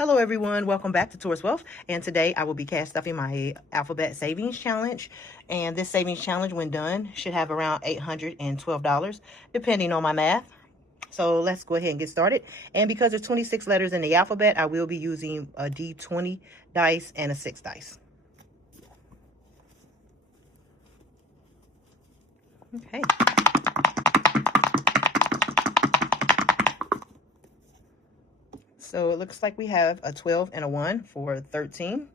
Hello everyone, welcome back to Taurus Wealth, and today I will be cash stuffing my Alphabet Savings Challenge. And this savings challenge, when done, should have around $812 depending on my math. So let's go ahead and get started. And because there's 26 letters in the alphabet, I will be using a D20 dice and a 6 dice. Okay. So it looks like we have a 12 and a 1 for 13.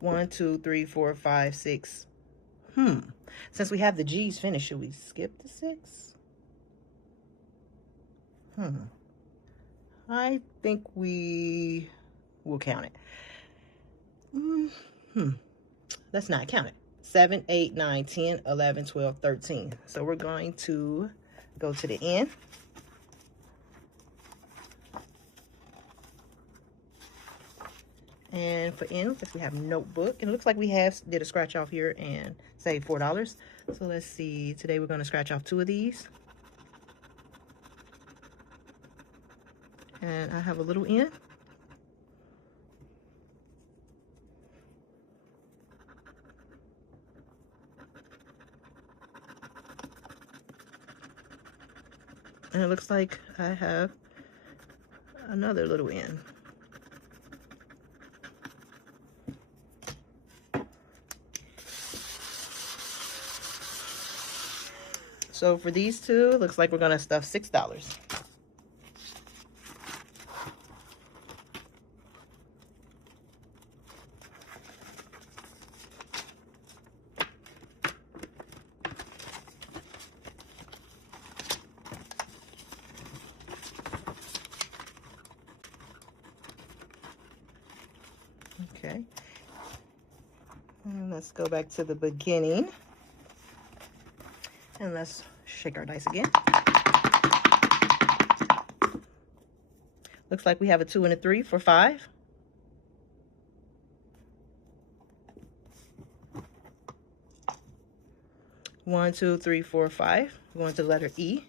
1, 2, 3, 4, 5, 6. Since we have the G's finished, should we skip the 6? I think we will count it. Let's not count it. 7, 8, 9, 10, 11, 12, 13. So we're going to go to the end. And for N, we have notebook. And it looks like we did a scratch off here and saved $4. So let's see. Today we're going to scratch off 2 of these. And I have a little N. And it looks like I have another little N. So for these two, looks like we're going to stuff $6. Okay. And let's go back to the beginning. And let's shake our dice again. Looks like we have a 2 and a 3 for 5. One, 2, 3, 4, 5. Going to the letter E.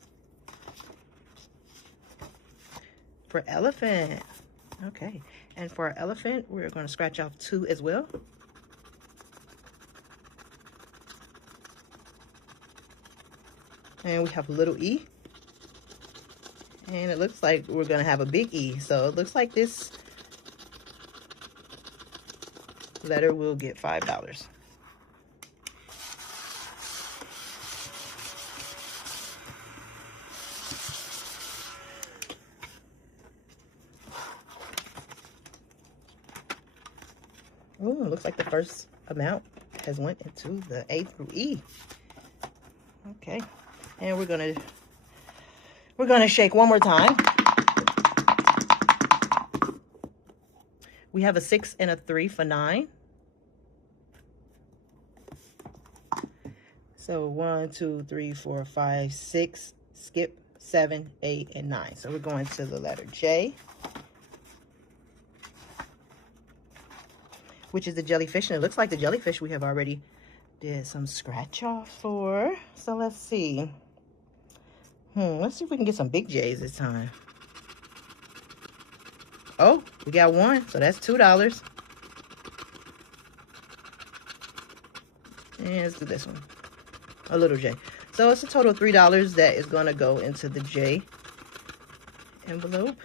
For elephant. Okay. And for our elephant, we're going to scratch off 2 as well. And we have a little E. And it looks like we're going to have a big E. So it looks like this letter will get $5. Ooh, looks like the first amount has went into the A through E. Okay. And we're gonna shake one more time. We have a 6 and a 3 for 9. So 1, 2, 3, 4, 5, 6, skip 7, 8, and 9. So we're going to the letter J, which is the jellyfish. And it looks like the jellyfish we have already did some scratch off for. So let's see. Let's see if we can get some big J's this time. Oh, we got 1, so that's $2. And let's do this one. A little J. So it's a total of $3 that is going to go into the J envelope.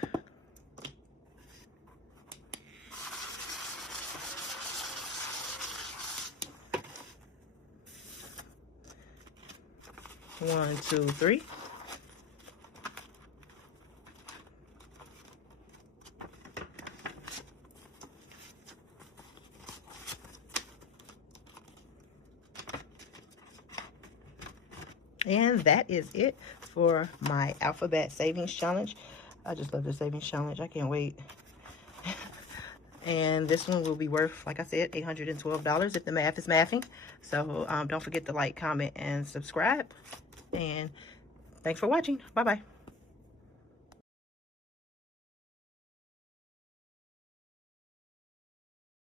One, 2, 3. And that is it for my Alphabet Savings Challenge. I just love the Savings Challenge. I can't wait. And this one will be worth, like I said, $812 if the math is mathing. So don't forget to like, comment, and subscribe. And thanks for watching. Bye-bye.